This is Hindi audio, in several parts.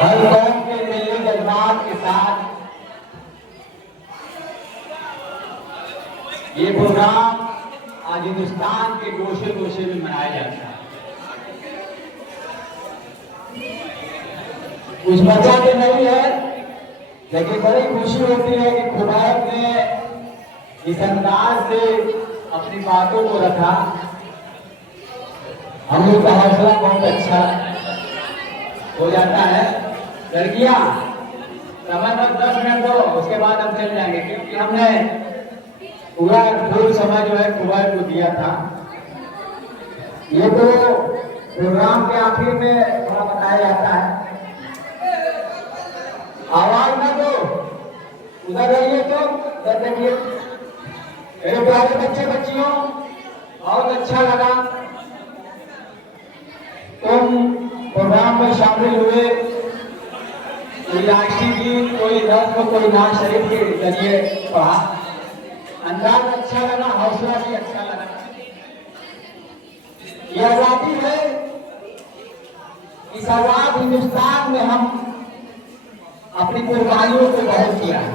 हर कौम के मिलने जज्बात के साथ ये प्रोग्राम आज हिंदुस्तान के गोशे गोशे में मनाया जाता है। कुछ बचा तो नहीं है, लेकिन बड़ी खुशी होती है कि खुदावंद ने इस अंदाज से अपनी बातों को रखा। हम लोग का हौसला बहुत अच्छा हो जाता है। लड़कियां समय पर 10 मिनट दो, उसके बाद हम चल जाएंगे, क्योंकि हमने पूरा फुल समय जो है खुदावंद को दिया था। ये तो प्रोग्राम के आखिर में थोड़ा बताया जाता है। आवाज ना दो, उधर रहिए तो इधर देखिए। मेरे प्यारे बच्चे बच्चियों, बहुत अच्छा लगा तुम प्रोग्राम में शामिल हुए। कोई राष्ट्रीय गीत, कोई रस्म, कोई नाज शरीफ के जरिए पढ़ा। अंदाज अच्छा लगा, हौसला भी अच्छा लगा। ये आजादी है, इस आजाद हिंदुस्तान में हम अपनी कुर्बानियों को बहुत किया है।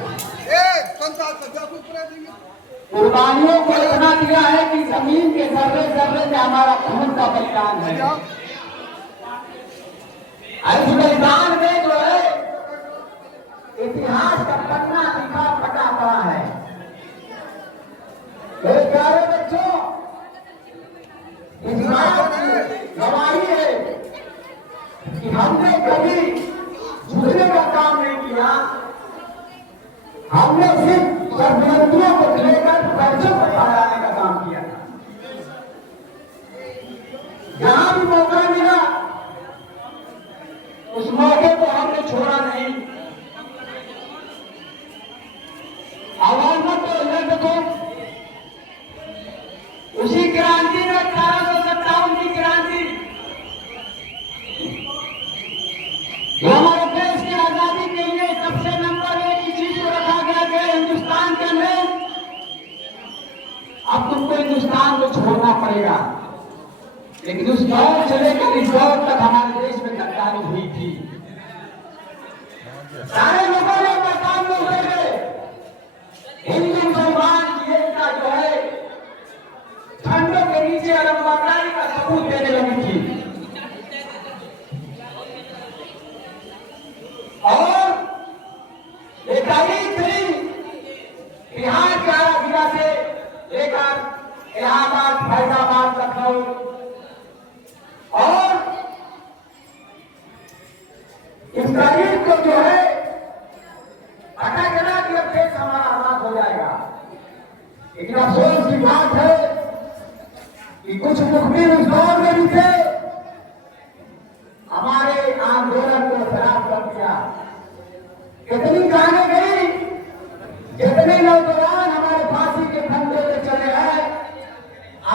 कुर्बानियों को इतना दिया है कि जमीन के जर्रे जर्रे में हमारा खून का बलिदान है। इस बलिदान में जो है इतिहास का पन्ना लिखा पटा पड़ा है। मेरे प्यारे बच्चों, इस बात की गवाही है कि हमने कभी झूठने का काम नहीं किया। हमने सिर्फ सरबलंदियों को लेकर पैसों को फहराने का काम किया। जहां भी मौका मिला उस मौके को हमने छोड़ा नहीं। आवाज मत देखो, उसी क्रांति में 1857 की क्रांति जो हमारे देश की आजादी के लिए सबसे नंबर 1 की चीज को रखा गया कि हिंदुस्तान के अंदर अब तुमको हिंदुस्तान को छोड़ना पड़ेगा। लेकिन उस दौर से लेकर इस दौर तक हमारे देश में गद्दारी हुई थी। सारे लोगों ने मैदान में उतरे। हिंदू मुसलमान की एकता जो है झंडों के नीचे अलंबाकारी का सबूत देने लगी थी। और ये तारीख थी बिहार के आरा जिला से लेकर इलाहाबाद, फैजाबाद, लखनऊ और इस तारीख को जो है पता चला कि अब देश हमारा आजाद हो जाएगा। लेकिन अफसोस की बात है कि कुछ मुखबिर उस दौर में भी थे, हमारे आंदोलन को खराब कर दिया। कितनी जाने गई, जितने नौजवान हमारे फांसी के फंदे पे चले हैं,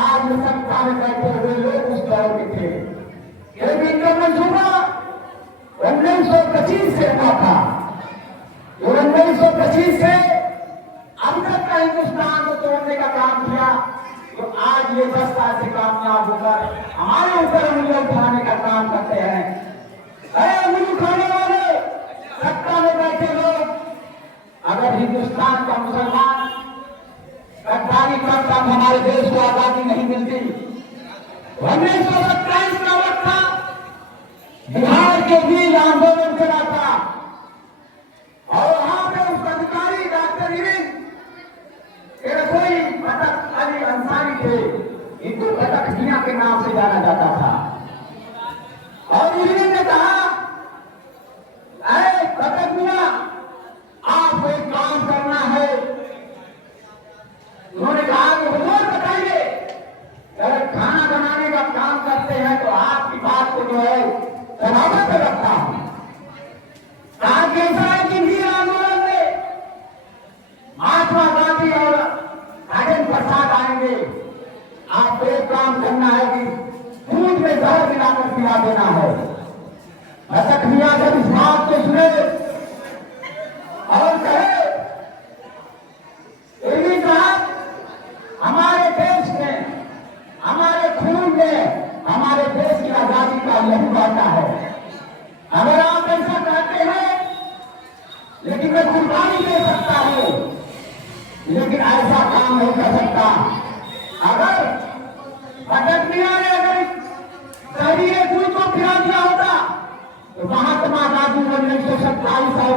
आज सत्ता में बैठे हुए लोग उस दौर में थे। ये भी इनका मंसूबा 1925 से हुआ था। 1925 से अब तक का हिंदुस्तान को तोड़ने का काम किया, तो आज ये 10 साल से कामयाब होकर हमारे ऊपर उंगलियां उठाने का काम करते हैं। उंगली उठाने वाले सत्ता में बैठे लोग, अगर हिंदुस्तान का मुसलमान गद्दारी करता तो हमारे देश को आजादी नहीं मिलती। 1927 का वक्त था, बिहार के बीच आंदोलन चला था और वहां पे उस अधिकारी डॉक्टर इरिन कोई भटक अली अंसारी थे, इनको भटक मियां के नाम से जाना जाता था। और इरिन ने कहा, अरे भटक मियां, आपको एक काम करना है। उन्होंने कहा कि हुजूर बताइए, अगर खाना बनाने का काम करते हैं तो आपकी बात को जो है सलामत पे रखता हूं। कहा कि हिंदी आंदोलन में महात्मा गांधी और राजेंद्र प्रसाद आएंगे। आपको एक काम करना है कि दूध में जहर मिलाकर पिला देना है। भटक मियां जब इस बात को सुने और कहे, हमारे देश में, हमारे खून में, हमारे देश की आजादी का लहू बहता है। गिरा दिया होता तो महात्मा गांधी 1927 और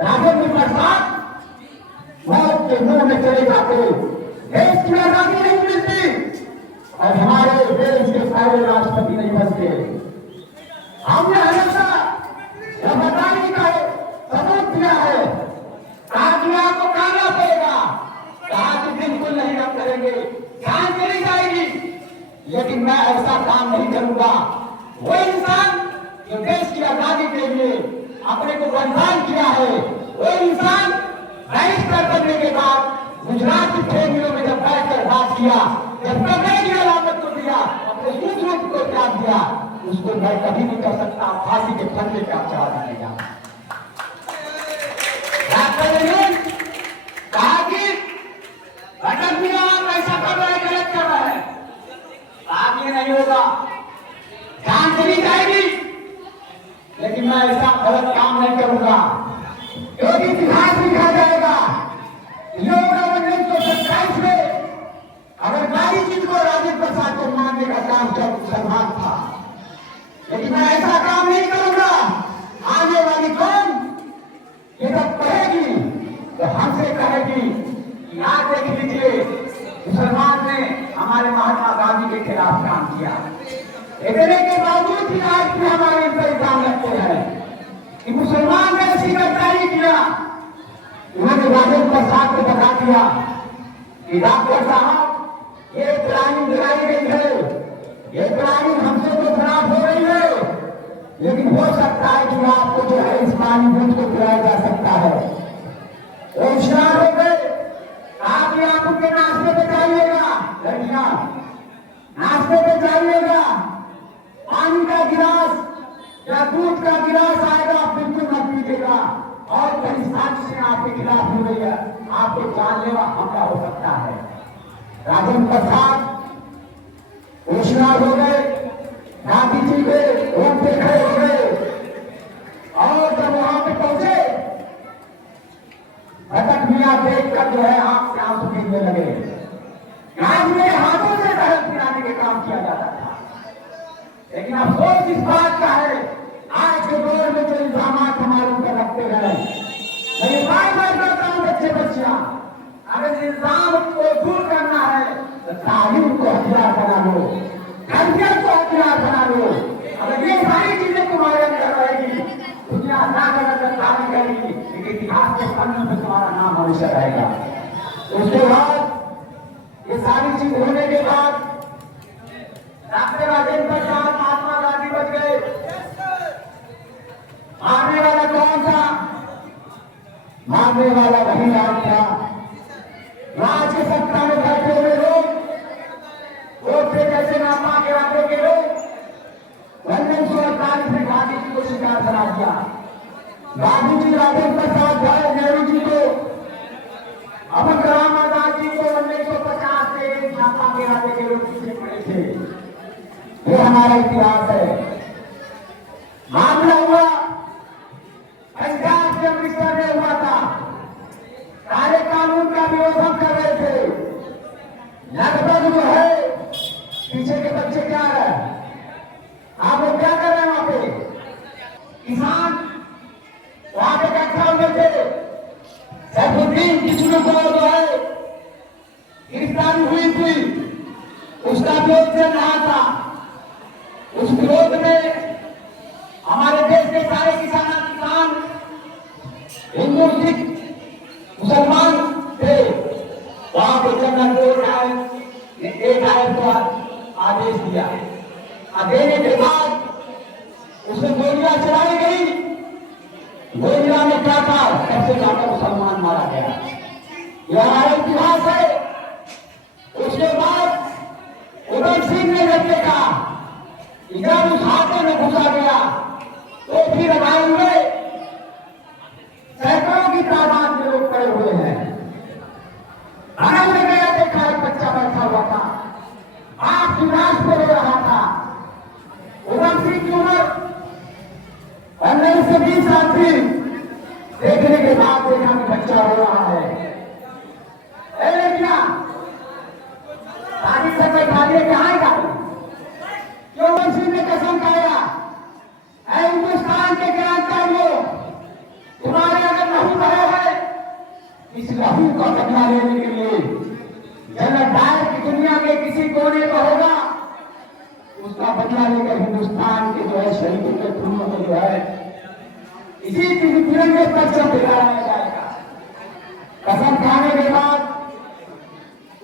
राजेंद्र प्रसाद मौत के मुंह में चले जाते, देश की आजादी नहीं मिलती और हमारे देश के पहले राष्ट्रपति नहीं बनते। हमने हमेशा यह बताने का सबूत दिया है, ताकि आपको कहना पड़ेगा, कहा कि बिल्कुल नहीं हम करेंगे, जान चली जाएगी, लेकिन मैं ऐसा काम नहीं करूंगा। वो इंसान जो देश की आजादी के लिए अपने को बलिदान किया है, वो इंसान बहिष्कार करने के बाद गुजरात की ट्रेनियों में जब बैठकर बात किया, जब तबलीगी अलामत को दिया, अपने सूझ रूप को त्याग दिया, उसको मैं कभी नहीं कर सकता फांसी के फंदे पे आप चढ़ा दीजिएगा। कहा कि अटक भी आप ऐसा कर रहे हैं, गलत कर रहे हैं, आगे नहीं होगा, जान चली जाएगी, लेकिन मैं ऐसा गलत काम नहीं करूंगा, क्योंकि इतिहास लिखा जाएगा। लोग 1927 में अगर गांधी जी को राजेंद्र प्रसाद को मारने का काम किया मुसलमान था, लेकिन मैं ऐसा काम नहीं करूंगा। आने वाली कौन ये जब कहेगी तो हमसे कहेगी कि आज देख लीजिए मुसलमान ने हमारे महात्मा गांधी के खिलाफ काम किया, इतने के बावजूद भी आज भी हमारे ऊपर इल्जाम लगते हैं कि मुसलमान ने ऐसी गद्दारी किया। उन्होंने राजेंद्र प्रसाद को बता दिया कि डॉक्टर साहब ये प्लानिंग दिलाई गई है, ये प्लानिंग हमसे तो खराब हो रही है, लेकिन हो सकता है कि आपको जो है इस पानी दूध को पिलाया जा सकता है। वो होशियार हो गए, आप उनके नाश्ते पे जाइएगा, लड़कियां नाश्ते पे जाइएगा, पानी का गिलास या दूध का गिलास आएगा, आप बिल्कुल मत पीजिएगा, और कहीं साजिश आपके खिलाफ हो रही है, आपको जानलेवा हमला हो सकता है। राजेंद्र प्रसाद होशियार हो गए, गांधी जी के रूप पे खड़े हो गए, और जब वहां पे पहुंचे भटक मियां देखकर जो है आंख से आंसू गिरने लगे। आज मेरे हाथों से दहल पिलाने के काम किया जाता था, लेकिन अफसोस इस बात का है आज के दौर में जो इल्जाम हमारे ऊपर रखते गए, मैं बार-बार कहता हूं बच्चियां, अगर इल्जाम को दूर करना है तो तालीम को हथियार बना लो, धनजन को हथियार बना लो। अगर ये सारी चीजें तुम्हारे अंदर रहेगी, दुनिया तारीफ करेगी, लेकिन इतिहास के पन्नों में तुम्हारा नाम हमेशा रहेगा। उसके बाद ये सारी चीज होने के बाद डॉक्टर राजेंद्र प्रसाद महात्मा गांधी बच गए। मारने वाला कौन था? मारने वाला वही राज था। राज के सत्ता में बैठे हुए लोग, वोट से कैसे नापा के राज्यों के लोग 1948 में गांधी जी को शिकार बना दिया। गांधी जी राजेंद्र प्रसाद भाई नेहरू जी को, अब्दुल कलाम आजाद जी को 1950 में नापा के राज्य के लोग पीछे पड़े थे। ये हमारा इतिहास है। मामला हुआ पंजाब के अमृतसर में हुआ था। काले कानून का विरोध कर रहे थे। लगभग जो है पीछे के बच्चे क्या है, आप लोग क्या कर रहे हैं वहां पे? किसान वहां पे इकट्ठा हुए थे। सैफुद्दीन किचलू को जो है गिरफ्तारी हुई थी, उसका विरोध चल रहा था। उस विरोध में हमारे देश के सारे किसान हिंदू सिख मुसलमान थे। वहां पे जनरल एक आयत को आदेश दिया। देने के बाद उसमें गोलियां चलाई गई। गोलियां में क्या था? सबसे ज्यादा मुसलमान मारा गया। यह हमारा इतिहास है। उसके बाद उधम सिंह ने जब देखा जब उस हाथे में घुसा गया तो फिर लगाए हुए सैकड़ों की तादाद में लोग पड़े हुए हैं। घर में गया, देखा एक बच्चा बैठा हुआ था, आप निराश पे हो रहा था। उधम सिंह की उम्र 19 से 20 साल थी। देखने के बाद देखा कि बच्चा हो रहा है। लड़कियां शादी से बैठा लिए कहाँ गया? क्यों उधम सिंह ने कसम खाया होने को होगा, उसका बदला लेकर हिंदुस्तान के जो है शहीदों के खूनों को जो है इसी तिरंगे पर से बिगाड़ाया जाएगा। कसम खाने के बाद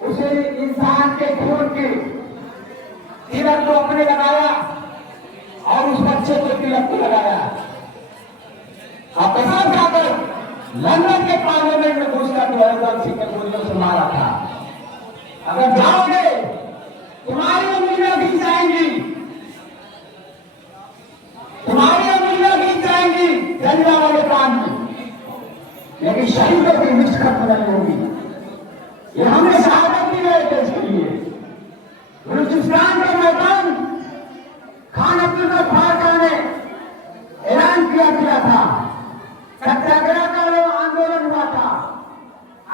उसे इंसान के खून की तिलक को अपने लगाया और उस बच्चे को तिलक को लगाया और कसम खाकर लंदन के पार्लियामेंट में घुसकर भगत सिंह ने गोलियों से मारा था। अगर जाओगे तुम्हारी उंगलियां गिर जाएंगी, तुम्हारी उंगलियां गिर जाएंगी जलियांवाला बाग में, लेकिन शहीदों की लिस्ट खत्म नहीं होगी। ये हमने शहादत दी है देश के लिए। बलूचिस्तान का मैदान खान अब्दुल गफ्फार ने ऐलान किया था, सत्याग्रह का आंदोलन हुआ था।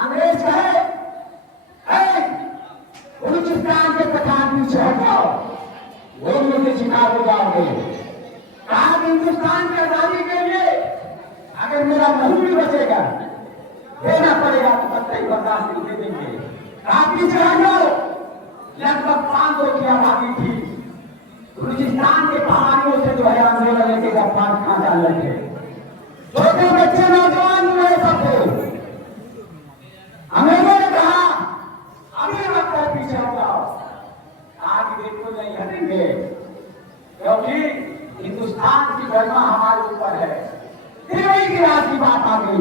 अंग्रेज कहे बलूचिस्तान के पठान पीछे हट जाओ, गोलियों के शिकार हो जाओगे। कहा कि हिंदुस्तान की आजादी के लिए अगर मेरा लहू भी बचेगा देना पड़ेगा तो कतई बर्दाश्त नहीं देंगे। कहा पीछे हट जाओ। लगभग 500 की आबादी थी। बलूचिस्तान के पहाड़ियों से जो है आंदोलन लेके गफ्फार खान डाल रहे थे। छोटे बच्चे नौजवान हुए सबको। अंग्रेजों ने कहा अभी वक्त है पीछे हट जाओ। आज बिल्कुल नहीं हटेंगे क्योंकि हिंदुस्तान की गरिमा हमारे ऊपर है। फिर वही गिलास की बात आ गई,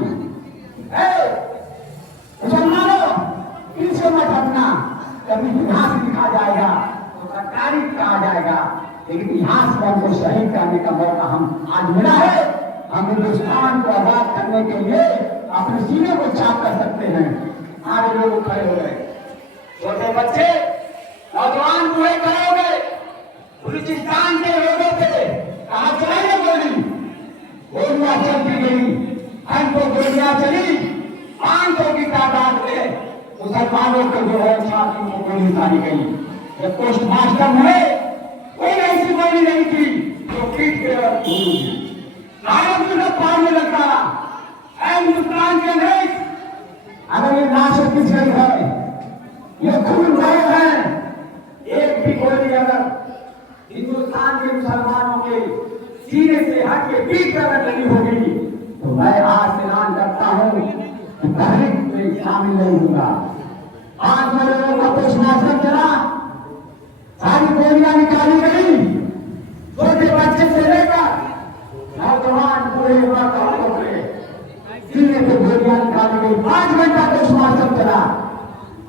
मुसलमानों पीछे मत हटना, कभी इतिहास लिखा जाएगा तो सरकारी कहा जाएगा, लेकिन इतिहास में हमको शहीद करने का मौका हम आज मिला है। हम हिंदुस्तान को आजाद करने के लिए अपने सीने को चाक कर सकते हैं। हमारे लोग खड़े हो गए, छोटे बच्चे नौजवान बूढ़े खड़े हो गए। बलूचिस्तान के लोगों से कहा चलाइए गोली, गोलियां चलती गई, हमको गोलियां चली। 500 की तादाद में मुसलमानों को जो है छाती को गोली मारी गई। जब पोस्ट मास्टर हुए कोई ऐसी गोली नहीं थी जो पीठ के गोली में लगता हिंदुस्तान के अंग्रेज। अगर ये नाशक किस गई है, ये खून गए हैं, एक भी गोली अगर हिंदुस्तान के मुसलमानों के सीने से हट के पीठ पर लगी होगी तो मैं आज ऐलान करता हूं कि तहरीक में शामिल नहीं होगा। आज मेरे लोगों का पोस्टमास्टर चला, सारी गोलियां निकाली गई, छोटे बच्चे से लेकर नौजवान पूरे सीने से गोलियां निकाली गई। 5 घंटा पोस्टमास्टर चला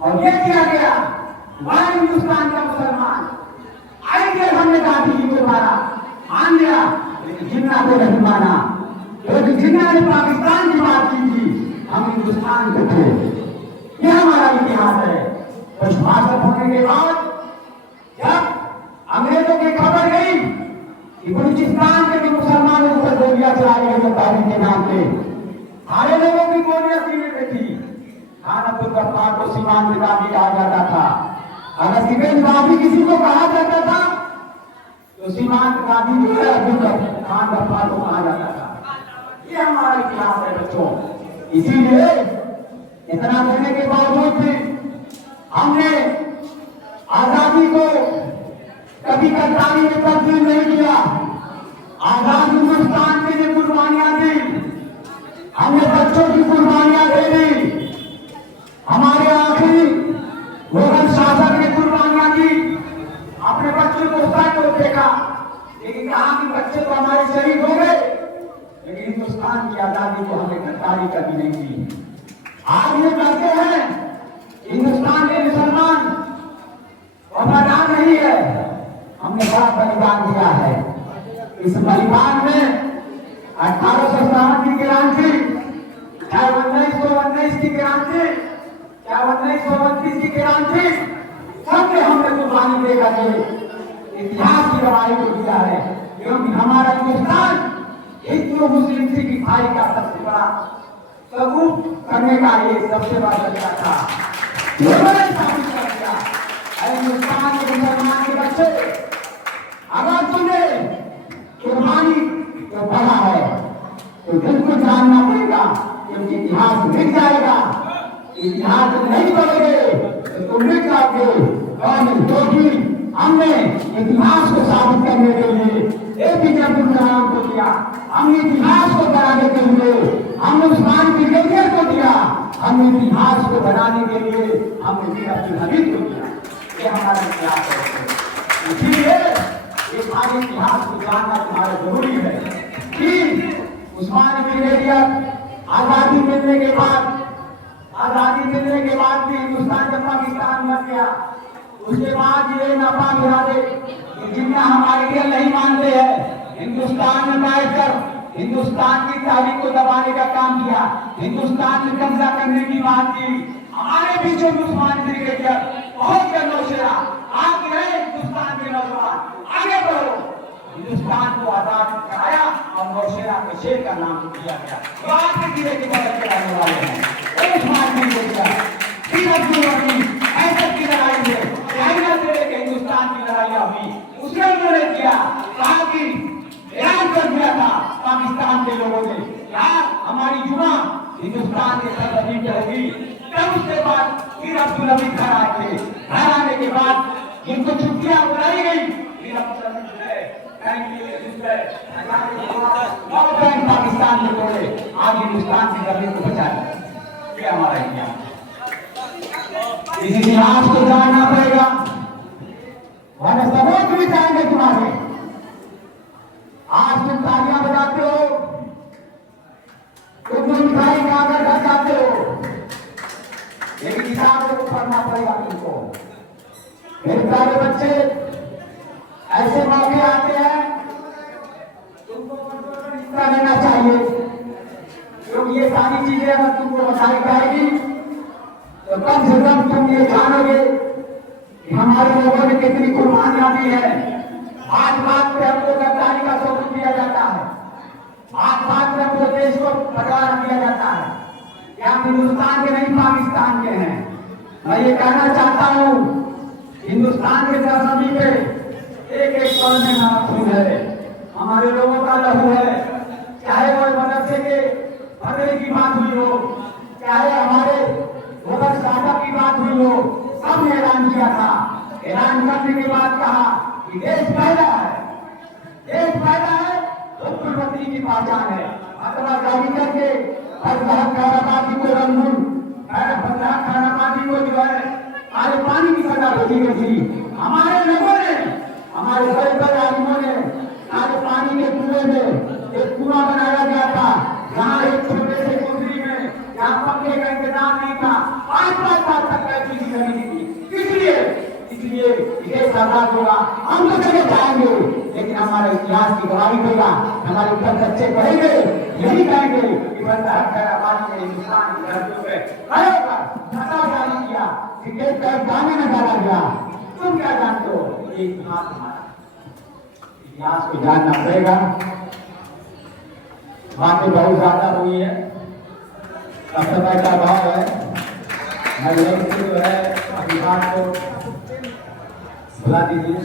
और ये किया गया वह हिंदुस्तान का मुसलमान आएंगे, हमने गांधी जी को मारा, मान लिया, लेकिन जिन्ना को नहीं माना, क्योंकि जिन्ना ने पाकिस्तान की बात की थी, हम हिंदुस्तान के थे। यह हमारा इतिहास है। पोस्टमास्टर होने के बाद जब अंग्रेजों की खबर गई कि बलूचिस्तान के भी मुसलमानों पर गोलियां चलाई गई तारीख के नाम पे, सारे लोगों की गोलियां सीने में थी। खान अब्दुल गफ्फार को सीमांत गांधी कहा जाता था। अगर सीमेंट गांधी किसी को कहा जाता था तो सीमांत गांधी जो है खान गफ्फार को कहा जाता था। ये हमारा इतिहास है बच्चों। इसीलिए इतना देने के बावजूद भी हमने आजादी को कभी गद्दारी में तब्दील नहीं किया। आजाद हिंदुस्तान के लिए कुर्बानियां दी, हमने बच्चों की कुर्बानियां दे दी, हमारे आखिरी मुगल शासक ने कुर्बानियां दी, अपने बच्चों को साइकिल देखा, लेकिन कहा कि बच्चे तो हमारे शहीद हो गए, लेकिन हिंदुस्तान की आजादी को हमें गद्दारी कभी नहीं दी। आज ये कहते हैं हिंदुस्तान के मुसलमान वफादार नहीं है, हमने बड़ा बलिदान दिया है। इस बलिदान में 1867 की क्रांति, चाहे 1919 की क्रांति, चाहे 1932 की क्रांति, सबने हमने कुर्बानी देकर इतिहास की गवाही को दिया है। क्योंकि हमारा हिंदुस्तान हिंदू मुस्लिम की भाई का सबसे बड़ा सबूत करने का ये सबसे बड़ा तरीका था। साबित कर दिया हिंदुस्तान के मुसलमान के बच्चे, अगर तुमने कुर्बानी जो पढ़ा है तो दिल को जानना पड़ेगा, क्योंकि इतिहास मिट जाएगा। इतिहास नहीं पढ़ोगे तो तुम मिट जाओगे। और क्योंकि हमने इतिहास को साबित करने के लिए एपीजे अब्दुल कलाम को दिया, हमने इतिहास को बनाने के लिए हमने उस्मान ब्रिगेडियर को दिया, हमने इतिहास को बनाने के लिए हमने मीर अब्दुल हमीद को दिया। ये हमारा इतिहास है। इसीलिए ये सारे इतिहास को जानना तुम्हारा जरूरी है कि उस्मान ब्रिगेडियर आजादी मिलने के बाद भी हिंदुस्तान जब पाकिस्तान बन गया, उसके बाद ये नापाक इरादे जितना हमारे लिए नहीं मानते हैं, हिंदुस्तान में बैठकर हिंदुस्तान की तारीख को दबाने का काम किया, हिंदुस्तान में कब्जा करने की बात की। हमारे पीछे उस्मान ब्रिगेडियर बहुत नौशेरा आगे है, हिंदुस्तान के नौजवान आगे बढ़ो, हिंदुस्तान को आजाद कराया और नौशेरा के शेर का नाम दिया गया। तो आज के किले की मदद कराने वाले हैं उस्मान ब्रिगेडियर, मीर अब्दुल हमीद। ऐसे की लड़ाई में चाइना से लेकर हिंदुस्तान की लड़ाइयां हुई, उसने उन्होंने किया, कहा कि ऐलान कर दिया था पाकिस्तान के लोगों ने, क्या हमारी जुमा हिंदुस्तान के सरहदी पे होगी। तब उसके बाद मीर अब्दुल हमीद घर आए, घर आने के बाद इनको छुट्टियां बुलाई गई। मीर अब्दुल हमीद पाकिस्तान में तोड़े, आज हिंदुस्तान की जमीन को बचाए। क्या हमारा इतिहास, इस इतिहास को जानना पड़ेगा, वरना सबूत भी जाएंगे तुम्हारे। आज तुम तालियां बजाते हो, तुम मिठाई खाकर घर जाते हो, लेकिन किताबों को पढ़ना पड़ेगा तुमको। मेरे प्यारे बच्चे, ऐसे मौके आते हैं तुमको हिस्सा लेना चाहिए, क्योंकि ये सारी चीजें अगर तुमको बताई जाएगी तो कम से कम तुम ये जानोगे कि हमारे लोगों ने कितनी कुर्बानियां दी है। बात बात पे हमको गद्दारी का सबूत दिया जाता है, बात बात पे हमको देश को पटवार दिया जाता है कि हम हिंदुस्तान के नहीं पाकिस्तान के हैं। मैं ये कहना चाहता हूँ, हिंदुस्तान के सरहदी पे एक एक पल में खून है, हमारे लोगों का लहू है। चाहे वो मदरसे के पढ़ने की बात हुई हो, चाहे हमारे मुगल शासक की बात हुई हो, सबने ऐलान किया था। ऐलान करने के बाद कहा कि देश पहला है, देश पहला है तो कुलवती की पहचान है। अथवा जारी करके खानाबादी को रंगून खानाबादी को जो है आज पानी की सजा भेजी गई थी। हमारे लोगों ने, हमारे बड़े बड़े आदमियों ने आज पानी के कुएं में एक कुआं बनाया गया था, जहाँ एक छोटे से कुंडली में जहाँ पंखे का इंतजाम नहीं था, 5-5 साल तक बैठी थी। इसलिए ये आजाद होगा, हम तो चले जाएंगे, लेकिन हमारे इतिहास की गवाही देगा, हमारे ऊपर सच्चे कहेंगे, यही कहेंगे कि बंदा आबादी में हिंदुस्तान की धरती पे खड़े होकर धक्का जारी किया, क्रिकेट का गाने में डाला गया। तुम क्या जानते हो? ये इतिहास हमारा, इतिहास को जानना पड़ेगा। बातें बहुत ज्यादा हुई है, अब समय का अभाव है, मैं जो है अभिमान को बुला दीजिए।